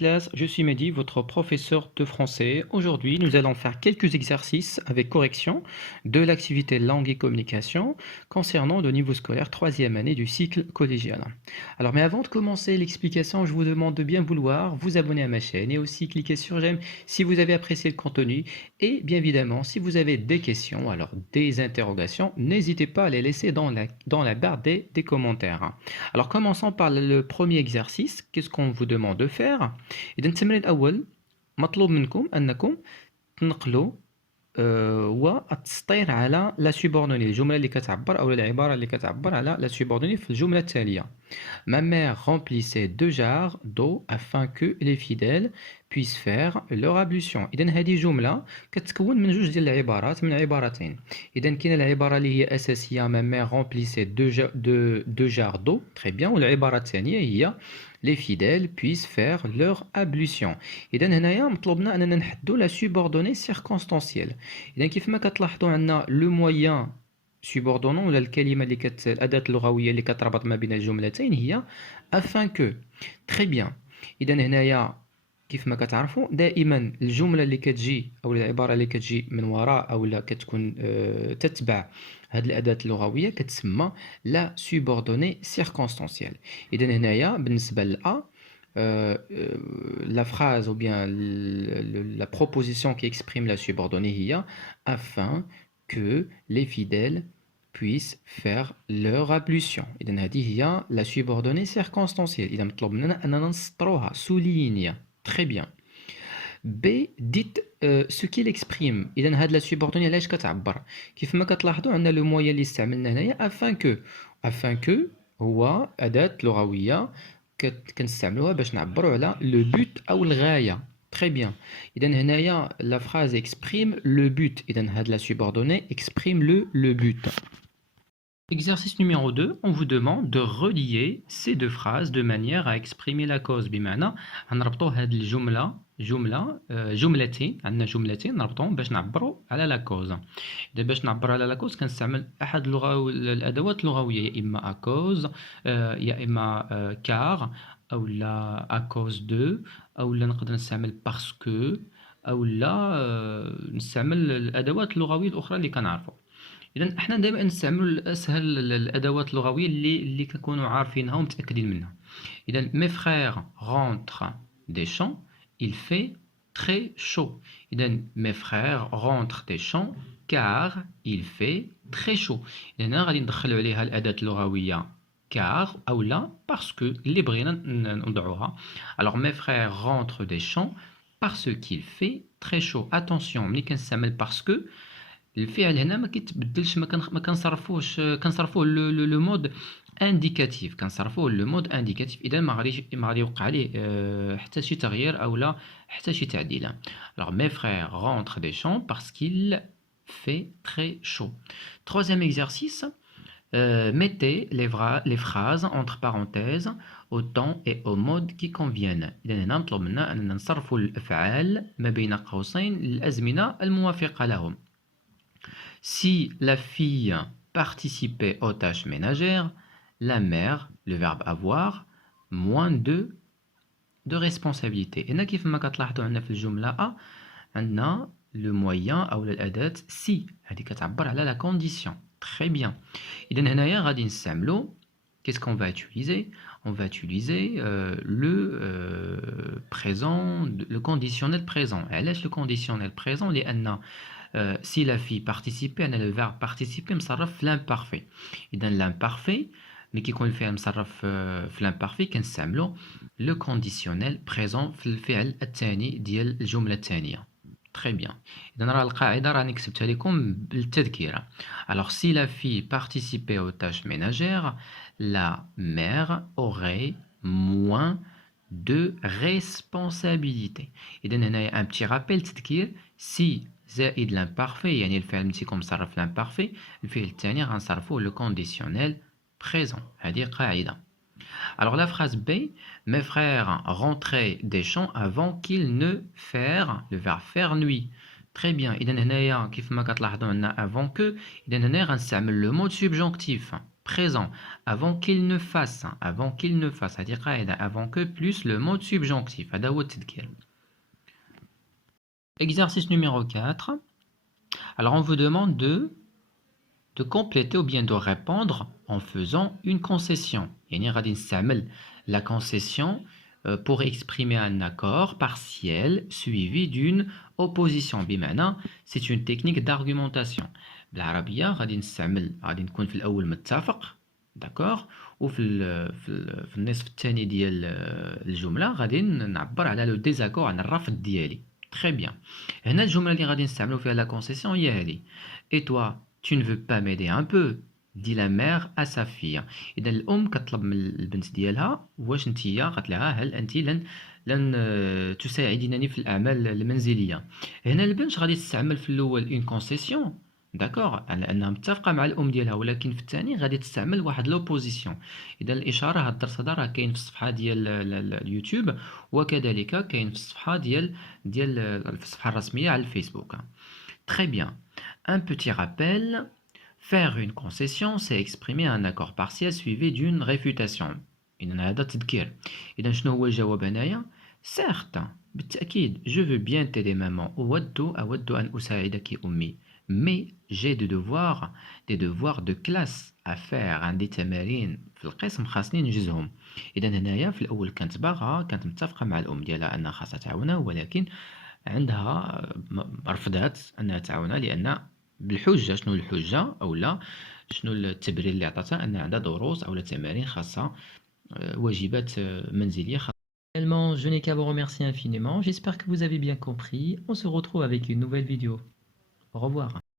classe, je suis Mehdi, votre professeur de français. Aujourd'hui, nous allons faire quelques exercices avec correction de l'activité langue et communication concernant le niveau scolaire troisième année du cycle collégial. Alors, mais avant de commencer l'explication, je vous demande de bien vouloir vous abonner à ma chaîne et aussi cliquer sur j'aime si vous avez apprécié le contenu. Et bien évidemment, si vous avez des questions, alors des interrogations, n'hésitez pas à les laisser dans la barre des commentaires. Alors commençons par le premier exercice. Qu'est-ce qu'on vous demande de faire؟ إذا التمرين الأول مطلوب منكم أنكم تنقلوا والتسطير على لا سوبوردوني، الجملة اللي كتعبر أو العبارة اللي كتعبر على لا سوبوردوني في الجملة التالية. Ma mère remplissait 2 jarres d'eau afin que les fidèles puissent faire leur ablution. إذا هذه جملة كتكون من جوج ديال العبارات، من عبارتين. إذا كاينة العبارة اللي هي أساسية ma mère remplissait 2 jarres d'eau، très bien، والعبارة الثانية هي les fidèles puissent faire leur ablution. إذا هنايا مطلوبنا أننا نحدو لا subordonnée circonstancielle. إذا كيف ما كتلاحظوا عندنا لو مويان سوبوردونون ولا الكلمة اللي الأداة اللغوية اللي كتربط ما بين الجملتين هي afin que. très bien. إذا هنايا كيف ما كتعرفوا دائما الجملة اللي كتجي أو العبارة اللي كتجي من وراء أو لا كتكون تتبع هذه الأداة اللغوية كتسمى لا subordonnée circonstancielle. إذا هنايا بالنسبة للأ la phrase ou bien la proposition qui exprime la subordonnée هي afin que les fidèles puissent faire leur ablution. إذا هذه هي la subordonnée circonstancielle. إذا مطلوب مننا أننا نسطروها souligne. Très bien. B, dites ce qu'il exprime. إذا هاد لا subordonnée علاش كتعبر؟ كيف ما كتلاحظوا عندنا لو مويان اللي استعملنا هنايا afin que. afin que هو أداة لغوية كنستعملوها باش نعبروا على لو but أو الغاية. Très bien. إذا هنايا la phrase exprime le but. إذا هاد la subordonnée exprime le but. Exercice numéro 2, on vous demande de relier ces deux phrases de manière à exprimer la cause. بمعنى غنربطوا هاد الجملة جملتين، عندنا جملتين نربطوهم باش نعبروا على لا كوز. إذا باش نعبر على لا كوز كنستعمل أحد الأدوات اللغوية، يا إما أكوز يا إما كار أو لا أكوز دو أو لا نقدر نستعمل باسكو أو لا نستعمل الأدوات اللغوية الأخرى اللي كنعرفوا. إذا احنا دائما نستعملوا الأسهل الأدوات اللغوية اللي كنكونوا عارفينها ومتأكدين منها. إذا mes frères rentrent des champs, il fait très chaud. إذا mes frères rentrent des champs car il fait très chaud. إذا هنا غادي ندخلوا عليها الأداة اللغوية car أو لا parce que اللي بغينا نضعوها. Alors mes frères rentrent des champs parce qu'il fait très chaud. Attention ملي كنستعمل parce que الفعل هنا ما كيتبدلش، ما كنصرفوه لو مود انديكاتيف، كنصرفوه لو مود انديكاتيف. اذا ما غادي يوقع عليه حتى شي تغيير او لا حتى شي تعديل. alors mes frères rentrent des champs parce qu'il fait très chaud. Troisième exercice, mettez les phrases entre parenthèses au temps et au mode qui conviennent. إذا هنا مطلوب منا أننا نصرفوا الأفعال ما بين قوسين للأزمنة الموافقة لهم. Si la fille participait aux tâches ménagères, la mère, le verbe avoir, moins de responsabilité. هنا كيف ما كتلاحظوا عندنا في الجملة أ عندنا le moyen أو الأداة si، هذه كتعبر على la condition. Très bien. إذا هنايا غادي نستعملوا qu'est-ce qu'on va utiliser? On va utiliser le présent, le conditionnel présent. علاش le conditionnel présent؟ لأن si la fille participait أنا le verbe participer مصرف في l'imparfait. إذا l'imparfait ملي كيكون الفعل مصرف في l'imparfait كنستعملو le conditionnel présent في الفعل الثاني ديال الجملة الثانية. Très bien. إذا راه القاعدة راني كتبتها لكم بالتذكير. Alors si la fille participait aux tâches ménagères, la mère aurait moins de responsabilité. إذا هنايا un petit rappel تذكير، si زائد l'imparfait يعني الفعل ملي تيكون مصرف l'imparfait الفعل الثاني غنصرفوه le conditionnel présent. هذه قاعدة. Alors la phrase B, mes frères rentraient des champs avant qu'il ne faire, le verbe faire nuit. Très bien. إذا هنايا كيف ما كتلاحظوا عندنا avant que. إذا هنا غنستعمل le mode subjonctif présent avant qu'il ne fasse. Avant qu'il ne fasse. هذه قاعدة avant que plus le mode subjonctif. هذا هو التذكير. Exercice numéro 4. Alors on vous demande de compléter ou bien de répondre en faisant une concession. يعني غادي نستعمل la concession pour exprimer un accord partiel suivi d'une opposition. بمعنى c'est une technique d'argumentation. بالعربية غادي نكون في الأول متفق داكور في النصف الثاني ديال الجملة غادي نعبر على لو ديزاكور عن الرفض ديالي. Très bien. هنا الجملة اللي غادي نستعملو فيها la concession هي هذه. Et toi, tu ne veux pas m'aider un peu? dit la mère à sa fille. إذا الأم كتطلب من البنت ديالها واش نتيا قالت لها هل أنت لن تساعدينني في الأعمال المنزلية. هنا البنت غادي تستعمل في الأول une concession داكوغ على أنها متفقة مع الأم ديالها ولكن في الثاني غادي تستعمل واحد لوبوزيسيون. إذا الإشارة هاد الدرس هذا راه كاين في الصفحة ديال اليوتيوب وكذلك كاين في الصفحة ديال في الصفحة الرسمية على الفيسبوك. Très bien. Un petit rappel. Faire une concession, c'est exprimer un accord partiel suivi d'une réfutation. إذا هذا تذكير. إذا شنو هو الجواب هنايا؟ Certes, بالتأكيد, je veux bien t'aider maman. أود أن أساعدك أمي. Mais j'ai des devoirs de classe à faire. عندي تمارين في القسم خاصني ننجزهم. إذا هنايا في الأول كانت متفقة مع الأم ديالها أنها خاصها تعاونها ولكن عندها رفضات أنها تعاونها لأن بالحجة. شنو الحجة أو لا شنو التبرير اللي عطاتها أن عندها دروس أو تمارين خاصة واجبات منزلية خاصة. Finalement, je n'ai qu'à vous remercier infiniment. J'espère que vous avez bien compris. On se retrouve avec une nouvelle vidéo. Au revoir.